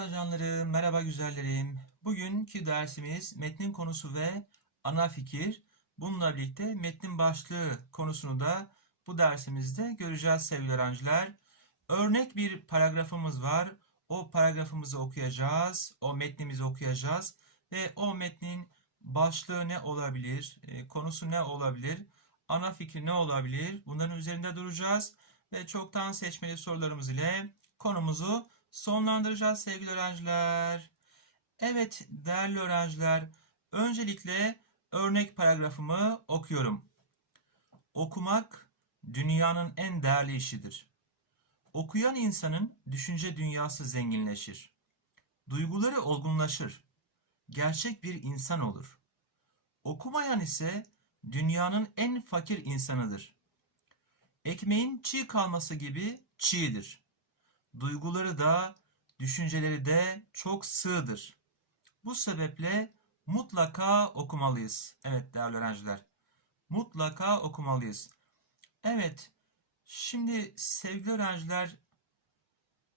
Merhaba canlarım, merhaba güzellerim. Bugünkü dersimiz metnin konusu ve ana fikir. Bununla birlikte metnin başlığı konusunu da bu dersimizde göreceğiz sevgili öğrenciler. Örnek bir paragrafımız var. O paragrafımızı okuyacağız, o metnimizi okuyacağız ve o metnin başlığı ne olabilir, e, konusu ne olabilir, ana fikri ne olabilir bunların üzerinde duracağız ve çoktan seçmeli sorularımız ile konumuzu sonlandıracağız sevgili öğrenciler. Evet değerli öğrenciler, öncelikle örnek paragrafımı okuyorum. Okumak dünyanın en değerli işidir. Okuyan insanın düşünce dünyası zenginleşir. Duyguları olgunlaşır. Gerçek bir insan olur. Okumayan ise dünyanın en fakir insanıdır. Ekmeğin çiğ kalması gibi çiğdir. Duyguları da, düşünceleri de çok sığdır. Bu sebeple mutlaka okumalıyız. Evet değerli öğrenciler. Mutlaka okumalıyız. Evet. Şimdi sevgili öğrenciler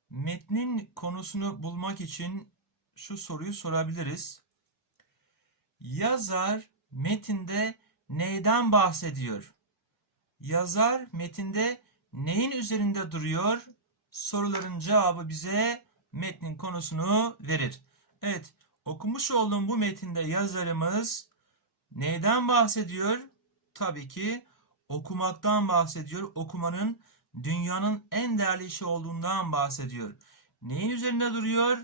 metnin konusunu bulmak için şu soruyu sorabiliriz. Yazar metinde neyden bahsediyor? Yazar metinde neyin üzerinde duruyor? Soruların cevabı bize metnin konusunu verir. Evet, okumuş olduğum bu metinde yazarımız neyden bahsediyor? Tabii ki okumaktan bahsediyor. Okumanın dünyanın en değerli işi olduğundan bahsediyor. Neyin üzerinde duruyor?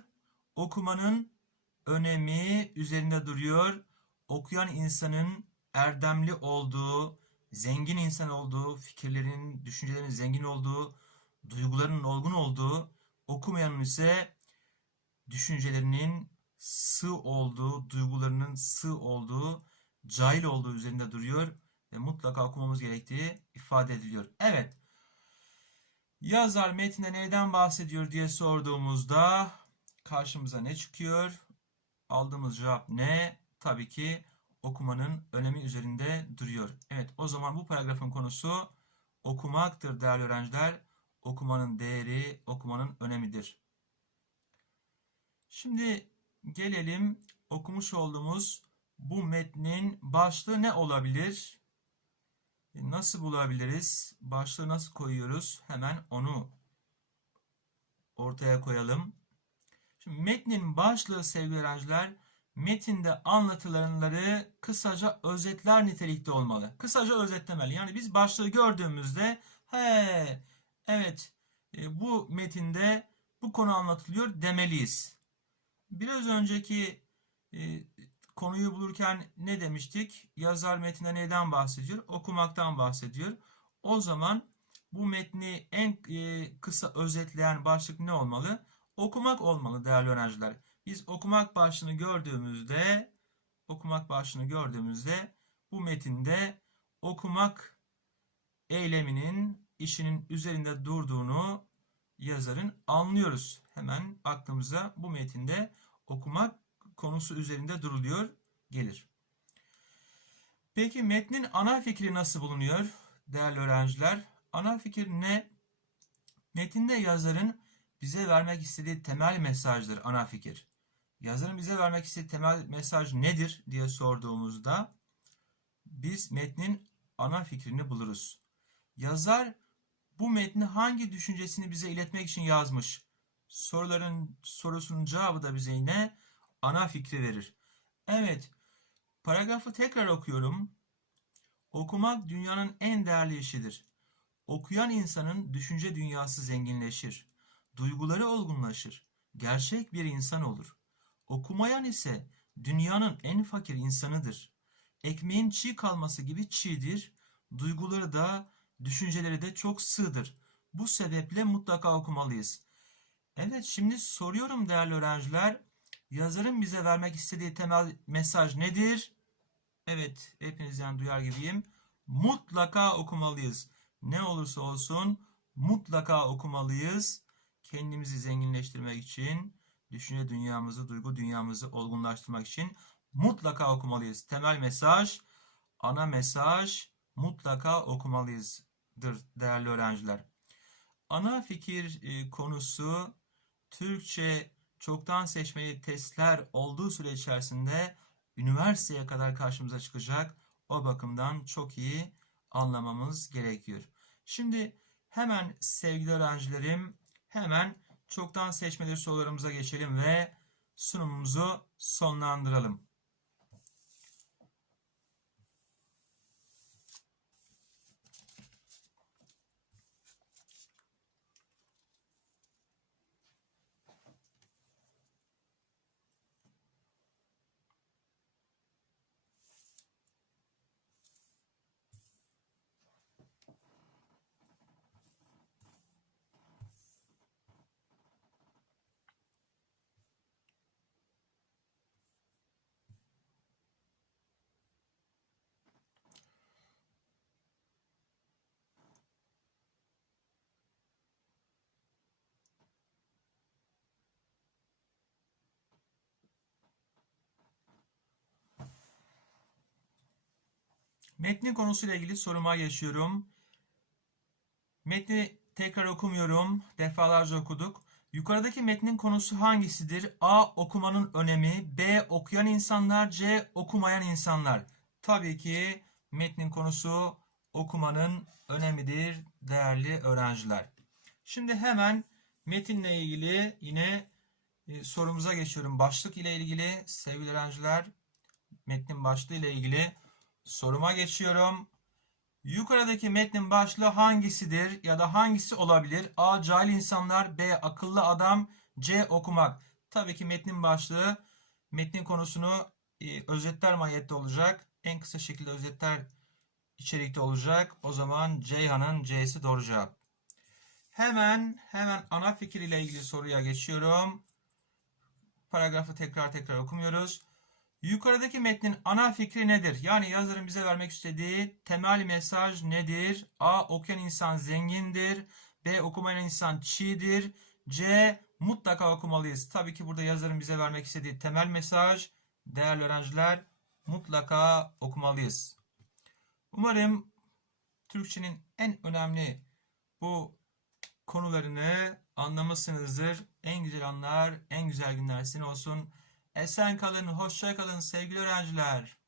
Okumanın önemi üzerinde duruyor. Okuyan insanın erdemli olduğu, zengin insan olduğu, fikirlerin, düşüncelerinin zengin olduğu, duygularının olgun olduğu, okumayanın ise düşüncelerinin sığ olduğu, duygularının sığ olduğu, cahil olduğu üzerinde duruyor ve mutlaka okumamız gerektiği ifade ediliyor. Evet. Yazar metinde neyden bahsediyor diye sorduğumuzda karşımıza ne çıkıyor? Aldığımız cevap ne? Tabii ki okumanın önemi üzerinde duruyor. Evet o zaman bu paragrafın konusu okumaktır değerli öğrenciler. Okumanın değeri, okumanın önemidir. Şimdi gelelim okumuş olduğumuz bu metnin başlığı ne olabilir? Nasıl bulabiliriz? Başlığı nasıl koyuyoruz? Hemen onu ortaya koyalım. Şimdi metnin başlığı sevgili öğrenciler metinde anlatılanları kısaca özetler nitelikte olmalı. Kısaca özetlemeli. Yani biz başlığı gördüğümüzde he evet e, bu metinde bu konu anlatılıyor demeliyiz. Biraz önceki e, konuyu bulurken ne demiştik? Yazar metinde neyden bahsediyor? Okumaktan bahsediyor. O zaman bu metni en e, kısa özetleyen başlık ne olmalı? Okumak olmalı değerli öğrenciler. Biz okumak başlığını gördüğümüzde okumak başlığını gördüğümüzde bu metinde okumak eyleminin işinin üzerinde durduğunu yazarın anlıyoruz. Hemen aklımıza bu metinde okumak konusu üzerinde duruluyor gelir. Peki metnin ana fikri nasıl bulunuyor değerli öğrenciler? Ana fikir ne? Metinde yazarın bize vermek istediği temel mesajdır ana fikir. Yazarın bize vermek istediği temel mesaj nedir diye sorduğumuzda biz metnin ana fikrini buluruz. Yazar bu metni hangi düşüncesini bize iletmek için yazmış? Soruların sorusunun cevabı da bize yine ana fikri verir. Evet, paragrafı tekrar okuyorum. Okumak dünyanın en değerli işidir. Okuyan insanın düşünce dünyası zenginleşir. Duyguları olgunlaşır. Gerçek bir insan olur. Okumayan ise dünyanın en fakir insanıdır. Ekmeğin çiğ kalması gibi çiğdir. Duyguları da, düşünceleri de çok sığdır. Bu sebeple mutlaka okumalıyız. Evet şimdi soruyorum değerli öğrenciler. Yazarın bize vermek istediği temel mesaj nedir? Evet hepinizden duyar gibiyim. Mutlaka okumalıyız. Ne olursa olsun mutlaka okumalıyız. Kendimizi zenginleştirmek için, düşünce dünyamızı, duygu dünyamızı olgunlaştırmak için mutlaka okumalıyız. Temel mesaj, ana mesaj mutlaka okumalıyızdır değerli öğrenciler. Ana fikir e, konusu Türkçe çoktan seçmeli testler olduğu süre içerisinde üniversiteye kadar karşımıza çıkacak. O bakımdan çok iyi anlamamız gerekiyor. Şimdi hemen sevgili öğrencilerim hemen çoktan seçmeli sorularımıza geçelim ve sunumumuzu sonlandıralım. Metnin konusuyla ilgili soruma geçiyorum. Metni tekrar okumuyorum. Defalarca okuduk. Yukarıdaki metnin konusu hangisidir? A. Okumanın önemi. B. Okuyan insanlar. C. Okumayan insanlar. Tabii ki metnin konusu okumanın önemidir değerli öğrenciler. Şimdi hemen metinle ilgili yine e, sorumuza geçiyorum. Başlık ile ilgili sevgili öğrenciler metnin başlığı ile ilgili soruma geçiyorum. Yukarıdaki metnin başlığı hangisidir ya da hangisi olabilir? A. Cahil insanlar. B. Akıllı adam. C. Okumak. Tabii ki metnin başlığı metnin konusunu e, özetler mahiyette olacak. En kısa şekilde özetler içerikte olacak. O zaman Ceyhan'ın C'si doğru cevap. Hemen hemen ana fikir ile ilgili soruya geçiyorum. Paragrafı tekrar tekrar okumuyoruz. Yukarıdaki metnin ana fikri nedir? Yani yazarın bize vermek istediği temel mesaj nedir? A. Okuyan insan zengindir. B. Okumayan insan çiğdir. C. Mutlaka okumalıyız. Tabii ki burada yazarın bize vermek istediği temel mesaj değerli öğrenciler mutlaka okumalıyız. Umarım Türkçenin en önemli bu konularını anlamışsınızdır. En güzel anlar, en güzel günler sizin olsun. Esen kalın, hoşça kalın sevgili öğrenciler.